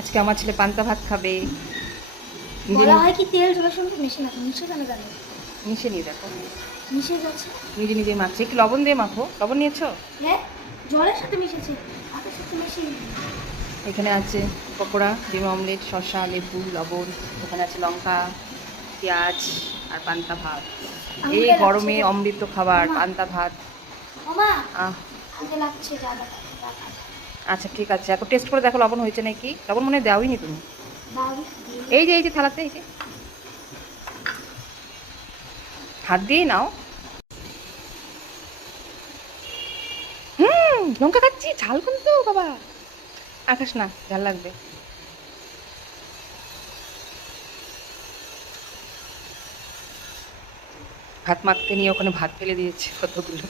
আজকে আমার ছেলে পান্তা ভাত খাবে। নিজে বলা হয় কি তেল জলের সঙ্গে মিশে না, মিশে কেন গেল? মিশে নিয়ে দেখো, মিশে গেছে। নিজে নিজে মাখছে। একটু লবণ দিয়ে মাখো। লবণ নিয়েছো? হ্যাঁ, জলের সাথে মিশেছে, ভাতের সাথে মিশিয়ে। এখানে আছে পকোড়া, ডিম অমলেট, শসা, লেবু, লবণ। ওখানে আছে লঙ্কা, পেঁয়াজ আর পান্তা ভাত। এই আঙুলটা লাগছে গরমে রে। অমৃত খাবার ওমা, পান্তা ভাত। ওমা, আহ, হাতে লাগছে জাদা। আচ্ছা ঠিক আছে, এখন টেস্ট করে দেখো লবণ হয়েছে নাকি। লবণ মনে হয় দেওয়াই নি তুমি। দাও। এই যে থালাতে, এই যে হাত দিয়েই নাও। লঙ্কা খাচ্ছি, ঝাল কিন্তু বাবা। আকাশ না, ঝাল লাগবে। ভাত মাখতে নিয়ে ওখানে ভাত ফেলে দিয়েছে কতগুলো।